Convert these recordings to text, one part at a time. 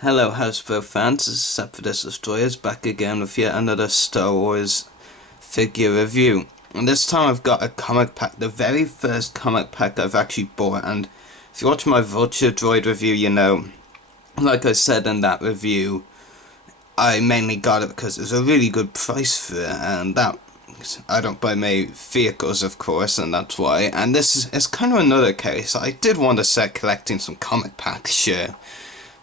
Hello Hasbro fans, this is Separate Destroyers back again with yet another Star Wars figure review. And this time I've got a comic pack, the very first comic pack I've actually bought. And if you watch my Vulture Droid review, you know, like I said in that review, I mainly got it because it's a really good price for it, and that I don't buy many vehicles, of course, and that's why. And this is kind of another case. I did want to start collecting some comic packs, sure,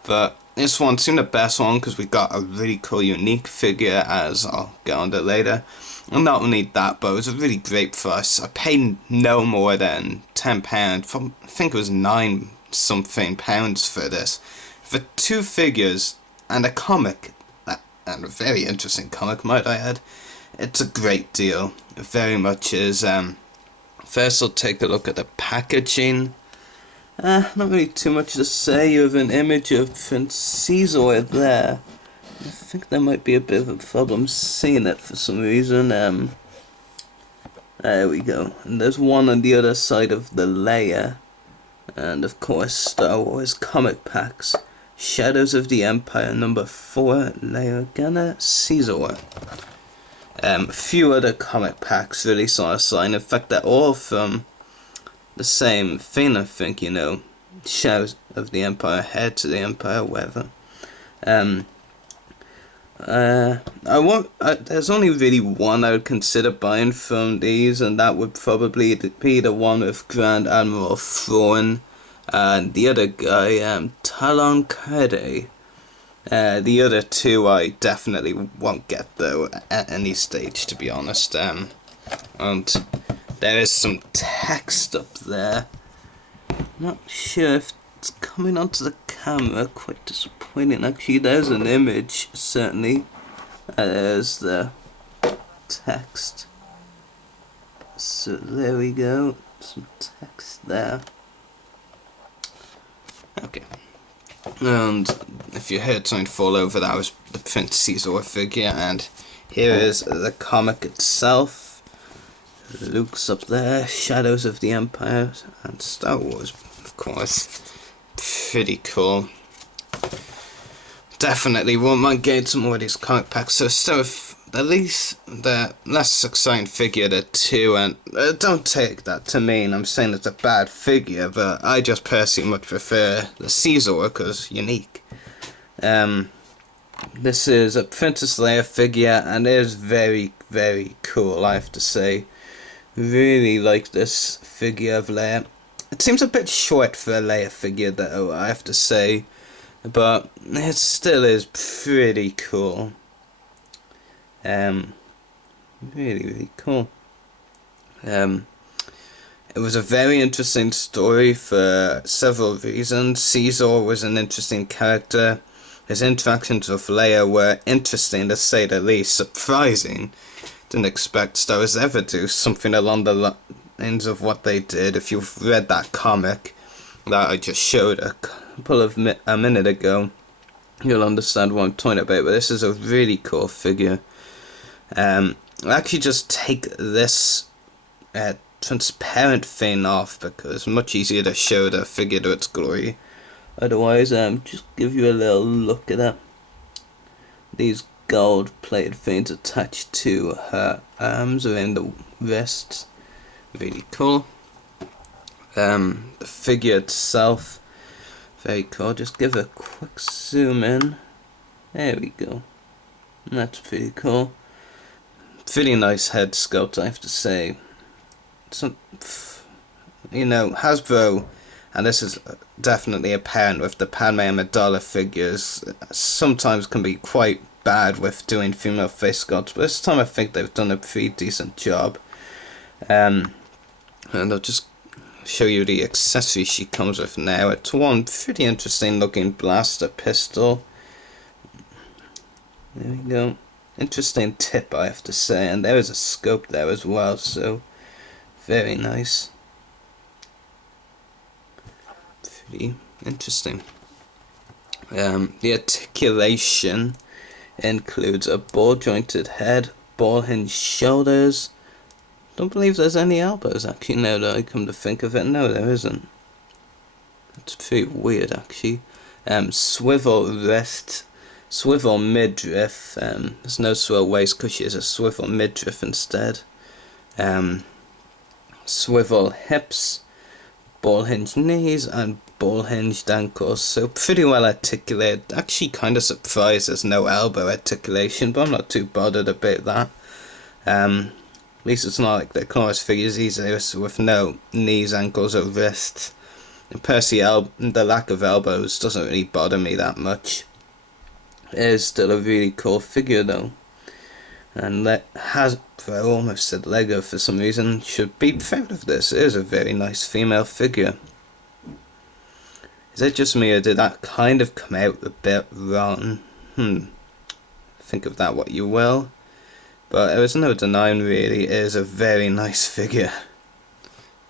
but this one seemed the best one because we got a really cool, unique figure, as I'll get on to later. And not only that, but it was a really great price. I paid no more than £10. I think it was 9 something pounds for this. For 2 figures and a comic, and a very interesting comic, might I add. It's a great deal. It very much is. First, I'll take a look at the packaging. Not really too much to say. You have an image of Prince Xizor there. I think there might be a bit of a problem seeing it for some reason. There we go. And there's one on the other side of the Leia. And of course, Star Wars comic packs. Shadows of the Empire number 4, Leia, Organa, Xizor. A few other comic packs released on a sign. In fact, they're all from the same thing, I think, you know. Shadows of the Empire, Head to the Empire, whatever. There's only really one I would consider buying from these, and that would probably be the one with Grand Admiral Thrawn. And the other guy, Talon Kade. The other two I definitely won't get, though, at any stage, to be honest. And there is some text up there. Not sure if it's coming onto the camera. Quite disappointing, actually. There's an image, certainly. There's the text. So there we go. Some text there. Okay. And if you heard something fall over, that was the Prince Xizor figure. And here is the comic itself. Luke's up there, Shadows of the Empire, and Star Wars, of course. Pretty cool. Definitely won't mind getting some more of these comic packs. So at least the less exciting figure, the 2, and don't take that to mean I'm saying it's a bad figure, but I just personally much prefer the Xizor because unique. This is a Princess Leia figure, and it is very, very cool, I have to say. Really like this figure of Leia. It seems a bit short for a Leia figure, though, I have to say, but it still is pretty cool. Really, really cool. It was a very interesting story for several reasons. Xizor was an interesting character. His interactions with Leia were interesting, to say the least. Surprising. Didn't expect Star Wars ever do something along the lines of what they did. If you've read that comic that I just showed a minute ago, you'll understand what I'm talking about. But this is a really cool figure. I'll actually just take this transparent thing off because it's much easier to show the figure to its glory. Otherwise, just give you a little look at it. These gold-plated things attached to her arms around the wrists. Really cool. The figure itself, very cool. Just give a quick zoom in. There we go. That's pretty cool. Pretty nice head sculpt, I have to say. You know, Hasbro, and this is definitely apparent with the Padme Amidala figures, sometimes can be quite bad with doing female face sculpts, but this time I think they've done a pretty decent job. And I'll just show you the accessory she comes with now. It's one pretty interesting looking blaster pistol. There we go. Interesting tip, I have to say, and there is a scope there as well, so very nice. Pretty interesting. The articulation includes a ball-jointed head, ball-hinged shoulders. Don't believe there's any elbows, actually, now that I come to think of it. No, there isn't. It's pretty weird, actually. Swivel wrist, swivel midriff. There's no swivel waist because she has a swivel midriff instead. Swivel hips, ball hinged knees, and ball hinged ankles. So pretty well articulated. Actually kind of surprised there's no elbow articulation, but I'm not too bothered about that. At least it's not like the chorus figures easier with no knees, ankles or wrists. And personally, the lack of elbows doesn't really bother me that much. It is still a really cool figure though. And Hasbro, almost said Lego for some reason, should be proud of this. It is a very nice female figure. Is it just me or did that kind of come out a bit wrong? Think of that what you will. But there is no denying really, it is a very nice figure.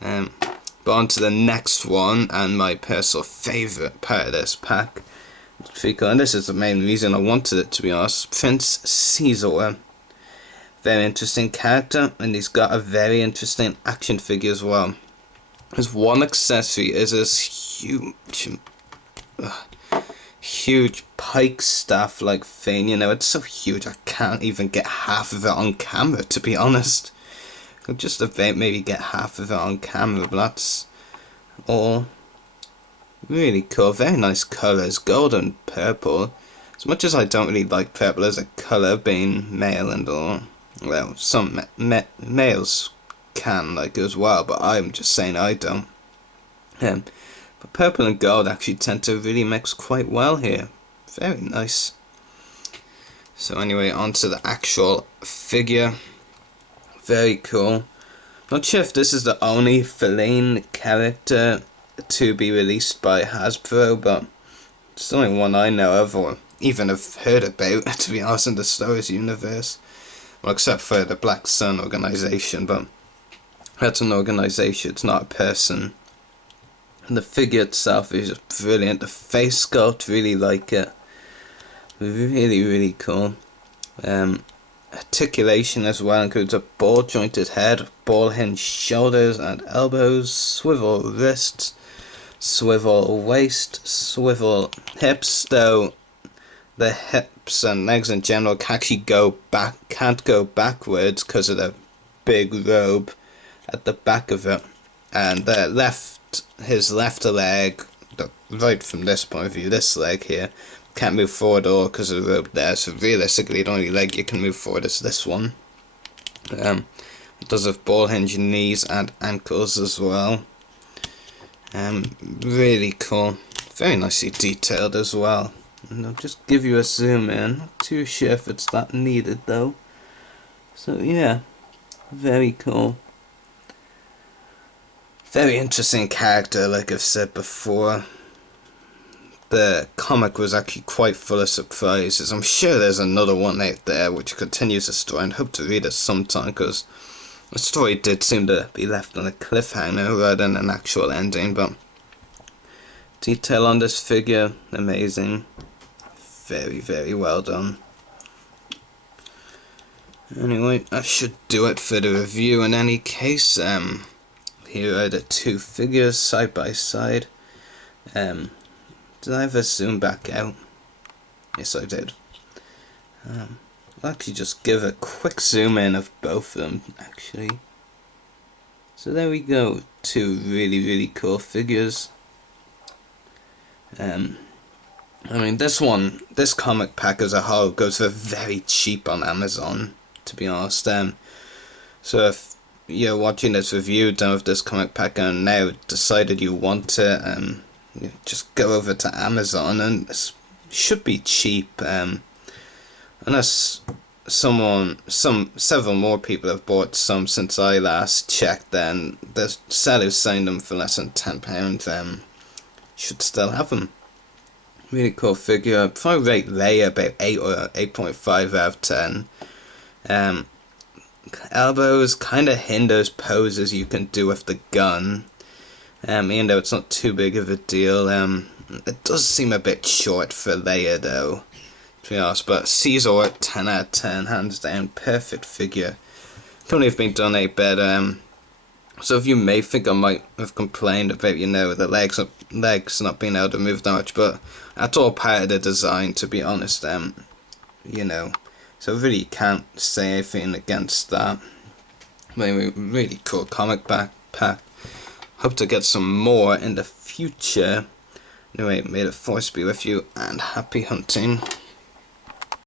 But on to the next one, and my personal favourite part of this pack. And this is the main reason I wanted it, to be honest. Prince Xizor. Very interesting character, and he's got a very interesting action figure as well. His one accessory is this huge pike staff like thing. You know, it's so huge I can't even get half of it on camera, to be honest. I'll just about maybe get half of it on camera, but that's all. Really cool, very nice colours, gold and purple. As much as I don't really like purple as a colour, being male and all, well, some males can like it as well, but I'm just saying I don't. But purple and gold actually tend to really mix quite well here. Very nice. So anyway, on to the actual figure. Very cool. Not sure if this is the only feline character to be released by Hasbro, but it's the only one I know of, or even have heard about, to be honest, in the Star Wars universe. Well, except for the Black Sun organization, but that's an organization, it's not a person. And the figure itself is just brilliant. The face sculpt, really like it. Really, really cool. Articulation as well includes a ball jointed head, ball hinged shoulders and elbows, swivel wrists, swivel waist, swivel hips, though the hips and legs in general can't go backwards because of the big robe at the back of it. And his left leg, right from this point of view, this leg here, can't move forward at all because of the rope there, so realistically the only leg you can move forward is this one. It does have ball hinge knees and ankles as well. Really cool, very nicely detailed as well. And I'll just give you a zoom in, not too sure if it's that needed though. So yeah, very cool. Very interesting character, like I've said before. The comic was actually quite full of surprises. I'm sure there's another one out there which continues the story, and hope to read it sometime, because the story did seem to be left on a cliffhanger rather than an actual ending. But detail on this figure, amazing. Very, very well done. Anyway, that should do it for the review in any case. Here are the two figures side by side. Did I ever zoom back out? Yes, I did. I'll actually just give a quick zoom in of both of them, actually. So there we go, two really, really cool figures. I mean, this comic pack as a whole goes for very cheap on Amazon, to be honest. So if you're watching this review done with this comic pack and now decided you want it, you just go over to Amazon and it should be cheap, unless several more people have bought some since I last checked. Then the sellers signed them for less than £10. Should still have them. Really cool figure. I'd probably rate Leia about 8 or 8.5 out of 10. Elbows kind of hinders poses you can do with the gun. Even though it's not too big of a deal. It does seem a bit short for Leia though, to be honest, but Xizor, 10 out of 10, hands down, perfect figure. Couldn't have been done any better. So if you may think I might have complained about, the legs not being able to move that much, but that's all part of the design, to be honest. You know, so I really can't say anything against that. Maybe really cool comic backpack. Hope to get some more in the future. Anyway, may the force be with you and happy hunting.